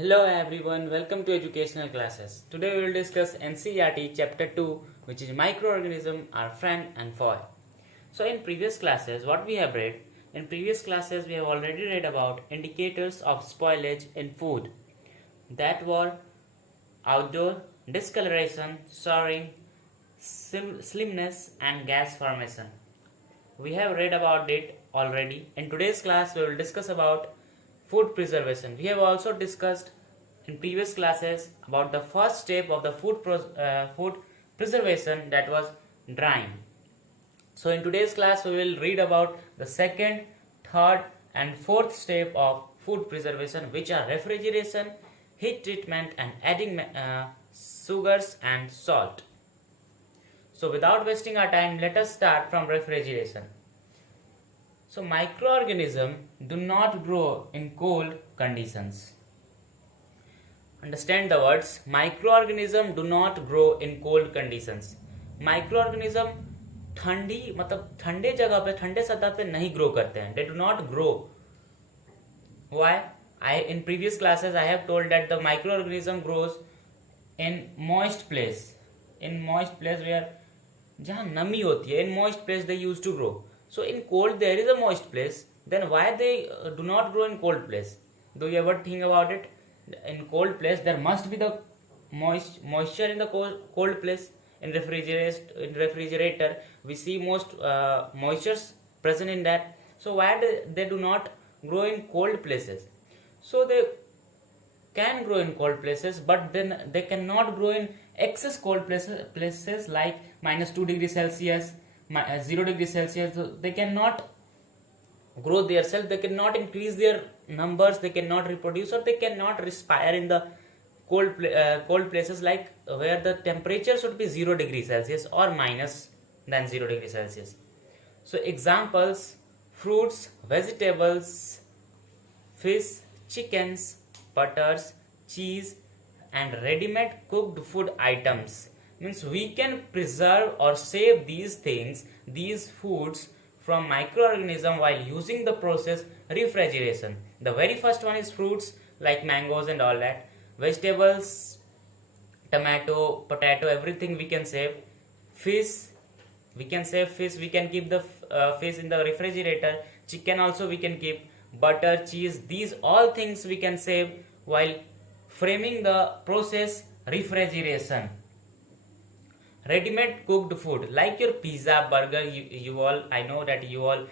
Hello everyone, welcome to educational classes. Today we will discuss NCERT chapter 2, which is microorganism, our friend and foe. So in previous classes what we have read, in previous classes we have already read about indicators of spoilage in food. That were outdoor, discoloration, souring, slimness and gas formation. We have read about it already. In today's class we will discuss about food preservation. We have also discussed in previous classes about the first step of the food preservation, that was drying. So in today's class we will read about the second, third and fourth step of food preservation, which are refrigeration, heat treatment and adding sugars and salt. So without wasting our time, let us start from refrigeration. So microorganisms do not grow in cold conditions. Understand the words. Microorganisms do not grow in cold conditions. Microorganism ठंडी मतलब ठंडे जगह पे, ठंडे सतह पे नहीं grow करते हैं. They do not grow. Why? In previous classes I have told that the microorganism grows in moist place. In moist place where जहाँ नमी होती है, in moist place they used to grow. So in cold there is a moist place. Then why they do not grow in cold place? Do you ever think about it? In cold place there must be the moisture in the cold place. In refrigerator we see most moistures present in that. So why they do not grow in cold places? So they can grow in cold places, but then they cannot grow in excess cold places like -2 degrees Celsius, 0 degrees Celsius. So they cannot grow themselves, they cannot increase their numbers, they cannot reproduce, or they cannot respire in the cold places, like where the temperature should be 0 degrees Celsius or minus than 0 degrees Celsius. So examples: fruits, vegetables, fish, chickens, butters, cheese and ready-made cooked food items. Means we can preserve or save these things, these foods, from microorganism while using the process refrigeration. The very first one is fruits, like mangoes and all that. Vegetables, tomato, potato, everything we can save. Fish, we can save fish, we can keep the fish in the refrigerator. Chicken also we can keep. Butter, cheese, these all things we can save while framing the process refrigeration. Ready-made cooked food, like your pizza, burger, you all, I know that you all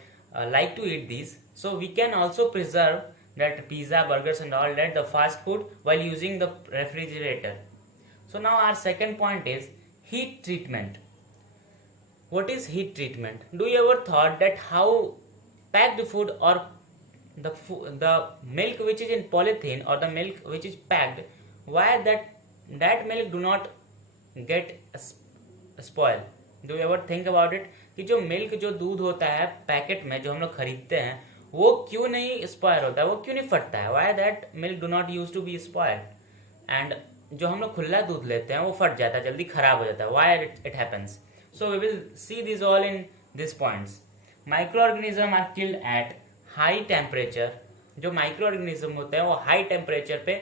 like to eat these. So we can also preserve that pizza, burgers and all that, the fast food, while using the refrigerator. So now our second point is heat treatment. What is heat treatment? Do you ever thought that how packed food, or the milk which is in polythene, or the milk which is packed, why that milk do not get spoil? Do you ever think about it? कि जो milk, जो दूध होता है packet में जो हम लोग खरीदते हैं, वो क्यों नहीं स्पॉयल होता है, वो क्यों नहीं फटता है? Why that milk do not use to be spoil? And जो हम लोग खुला दूध लेते हैं वो फट जाता है, जल्दी खराब हो जाता है. Why it happens? So we will see this all in this points. Micro are killed at high temperature. जो माइक्रो ऑर्गेनिज्म होते हैं वो हाई टेम्परेचर पे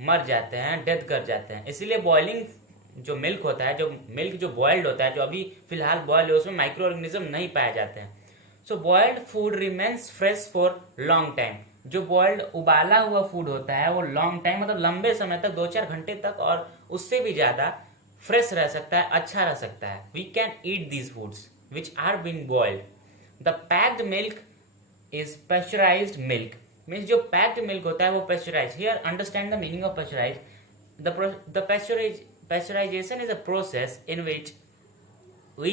मर जाते हैं, डेथ कर जाते हैं. इसीलिए बॉइलिंग जो मिल्क होता है, जो मिल्क जो बॉइल्ड होता है, जो अभी फिलहाल बॉइल्ड है, उसमें माइक्रो ऑर्गेनिज्म नहीं पाए जाते हैं. So boiled food remains fresh for long time. जो बॉइल्ड उबाला हुआ फूड होता है वो लॉन्ग टाइम मतलब लंबे समय तक, 2-4 घंटे तक और उससे भी ज्यादा फ्रेश रह सकता है, अच्छा रह सकता है. We can eat these foods which are being boiled. The packed milk is pressurised milk. Means जो पैक्ड मिल्क होता है वो pressurise. Here understand the meaning of pressurise. The pasteurization is a process in which we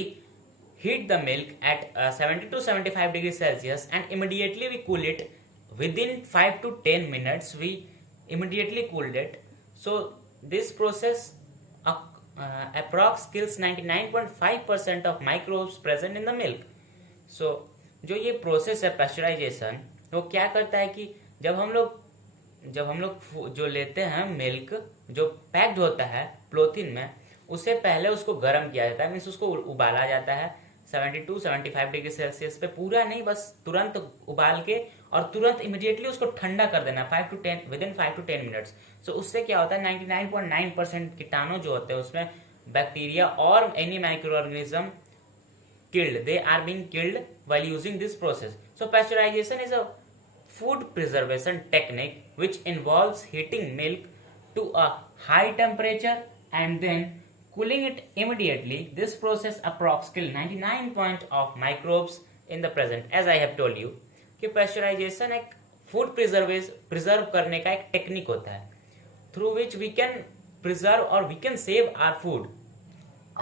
heat the milk at 70 to 75 degrees Celsius and immediately we cool it. Within 5 to 10 minutes we immediately cooled it. So this process approx kills 99.5% of microbes present in the milk. So जो ये process है pasteurisation, वो क्या करता है कि जब हम लोग जो लेते हैं मिल्क जो पैक्ड होता है प्लोथिन में, उससे पहले उसको गर्म किया जाता है. मीन्स उसको उबाला जाता है 72-75 डिग्री सेल्सियस पे, पूरा नहीं, बस तुरंत उबाल के और तुरंत इमीडिएटली उसको ठंडा कर देना 5 to 10 within 5 to 10 minutes. So उससे क्या होता है 99.9% कीटाणु जो होते हैं उसमें बैक्टीरिया और any micro organism killed, they are being killed while using this process. So pasteurization is a food preservation technique which involves heating milk to a high temperature and then cooling it immediately. This process approx kill 99% of microbes in the present. As I have told you कि pasteurization एक food preserve करने का एक technique होता है through which we can preserve और we can save our food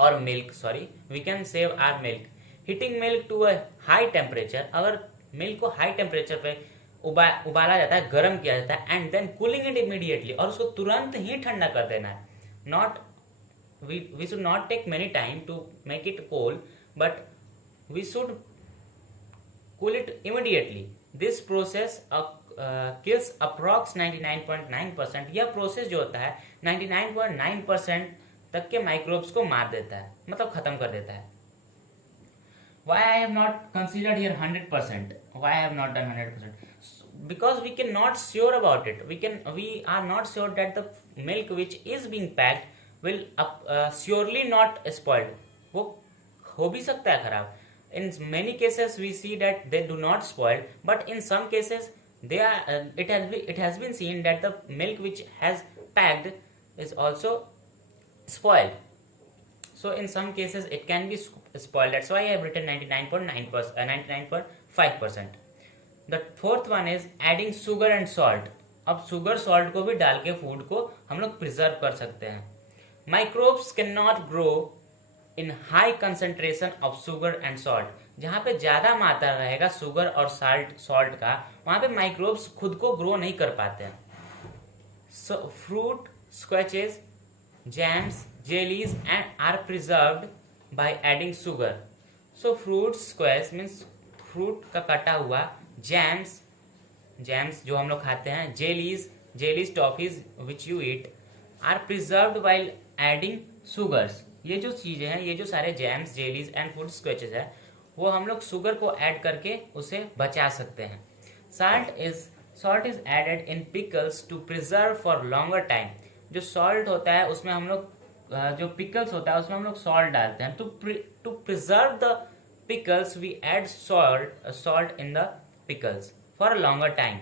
और milk, sorry, we can save our milk. Heating milk to a high temperature, अगर मिल्क को हाई टेम्परेचर पे उबाला जाता है, गर्म किया जाता है, and then cooling it immediately, और उसको तुरंत ही ठंडा कर देना है। Not we should not take many time to make it cold, but we should cool it immediately. This process kills approx 99.9%। यह प्रोसेस जो होता है 99.9% तक के माइक्रोब्स को मार देता है, मतलब खत्म कर देता है। Why I have not considered here 100%? Why I have not done 100%? Because we cannot sure about it. We are not sure that the milk which is being packed will surely not spoiled. वो हो भी सकता है खराब। In many cases we see that they do not spoil, but in some cases they are. It has been seen that the milk which has packed is also spoiled. So in some cases it can be spoiled. That's why I have written 99.9%, 99.5%. The fourth one is adding sugar and salt. अब sugar salt को भी डाल के food को हम लोग preserve कर सकते हैं। Microbes cannot grow in high concentration of sugar and salt. जहाँ पे ज्यादा मात्रा रहेगा शुगर और सॉल्ट का, वहाँ पे माइक्रोब्स खुद को ग्रो नहीं कर पाते हैं। So fruit squashes, jams, jellies and are preserved by adding sugar. So fruit squash means fruit का कटा हुआ, jams जो हम लोग खाते हैं, jellies toffees which you eat are preserved while adding sugars. ये जो चीजें हैं, ये जो सारे jams, jellies and fruit squashes है, वो हम लोग शुगर को ऐड करके उसे बचा सकते हैं। Salt is added in pickles to preserve for longer time. जो सॉल्ट होता है उसमें हम लोग जो पिकल्स होता है उसमें हम लोग सॉल्ट डालते हैं। To preserve the pickles we add salt in the pickles for a longer time.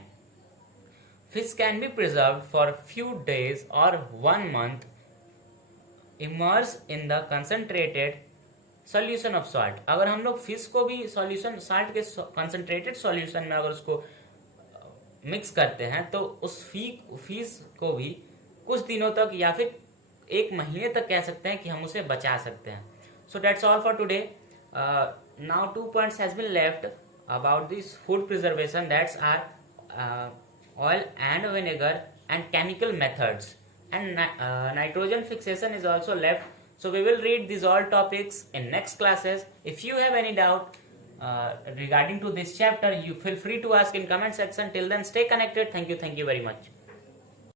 Fish can be preserve for few days और 1 month immerse in the concentrated solution of salt. अगर हम लोग फिश को भी solution salt के concentrated solution में अगर उसको मिक्स करते हैं तो उस फिश को भी कुछ दिनों तक या फिर 1 महीने तक कह सकते हैं कि हम उसे बचा सकते हैं। So that's all for today. Now 2 points has been left about this food preservation, that's are oil and vinegar and chemical methods, and nitrogen fixation is also left. So we will read these all topics in next classes. If you have any doubt regarding to this chapter, you feel free to ask in comment section. Till then, stay connected. Thank you very much.